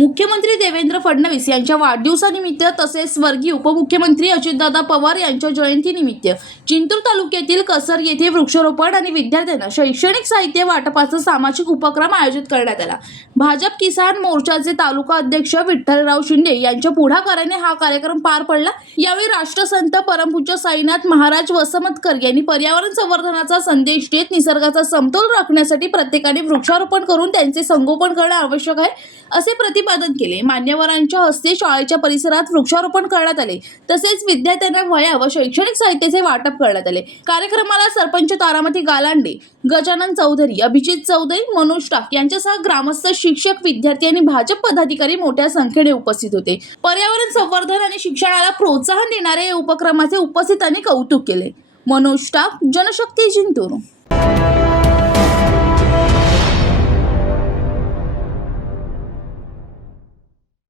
मुख्यमंत्री देवेंद्र फडणवीस यांच्या वाढदिवसानिमित्त तसेच स्वर्गीय उपमुख्यमंत्री अजितदादा पवार यांच्या जयंतीनिमित्त जिंतूर तालुक्यातील कसर येथे वृक्षारोपण आणि विद्यार्थ्यांना शैक्षणिक साहित्य वाटपाचा सामाजिक उपक्रम आयोजित करण्यात आला। भाजप किसान मोर्चाचे तालुका अध्यक्ष विठ्ठलराव शिंदे यांच्या पुढाकाराने हा कार्यक्रम पार पडला। यावेळी राष्ट्रसंत परमपूज्य साईनाथ महाराज वसमतकर यांनी पर्यावरण संवर्धनाचा संदेश देत निसर्गाचा समतोल राखण्यासाठी प्रत्येकाने वृक्षारोपण करून त्यांचे संगोपन करणे आवश्यक आहे असे प्रतिपादन केले। मान्यवरांच्या हस्ते शाळेच्या परिसरात वृक्षारोपण करण्यात आले तसेच विद्यार्थ्यांना वह्या व शैक्षणिक साहित्याचे वाटप करण्यात आले। कार्यक्रमाला सरपंच तारामती गालांडे, गजानन चौधरी, अभिजित चौधरी, मनोज टाक यांच्यासह ग्रामस्थ, शिक्षक, विद्यार्थी आणि भाजप पदाधिकारी मोठ्या संख्येने उपस्थित होते। पर्यावरण संवर्धन आणि शिक्षणाला प्रोत्साहन देणारे या उपक्रमाचे उपस्थितांनी कौतुक केले। मनोज टाक, जनशक्ती, जिंतूर।